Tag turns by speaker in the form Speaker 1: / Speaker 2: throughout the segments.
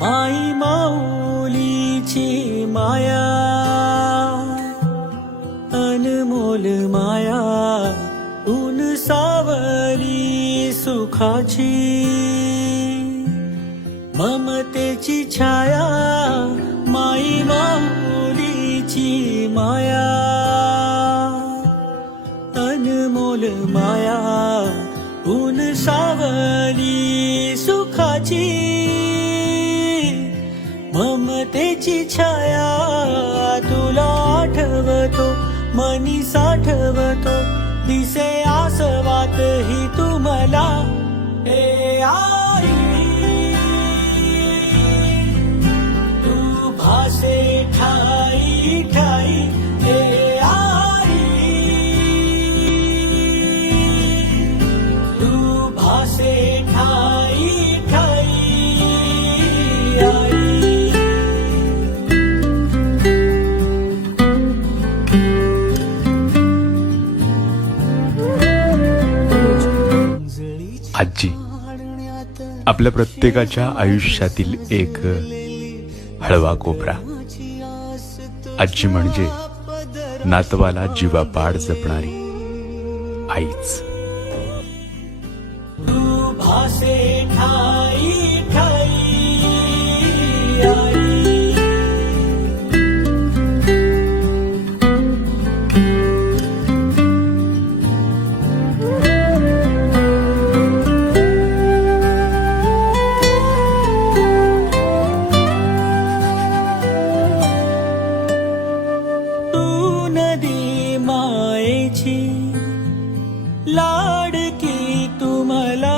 Speaker 1: माई माऊलीची माया अनमोल माया ऊन सावली सुखाची ममतेची छाया माई माऊलीची माया अनमोल माया ऊन सावली सुखाची. ममतेची छाया तुला आठवतो मनी साठवतो दिसे आसवात ही तुम्हाला ए आई तू भासे ठाई ठाई
Speaker 2: आजी आपल्या प्रत्येकाच्या आयुष्यातील एक हळवा कोपरा. आजी म्हणजे नातवाला जीवापाड जपणारी आईच.
Speaker 1: नदी मायेची लाडकी तुम्हाला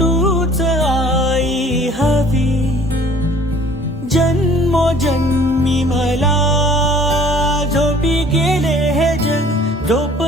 Speaker 1: तूच आई हवी. जन्मोजन्मी मला झोपी गेले हे जग झोप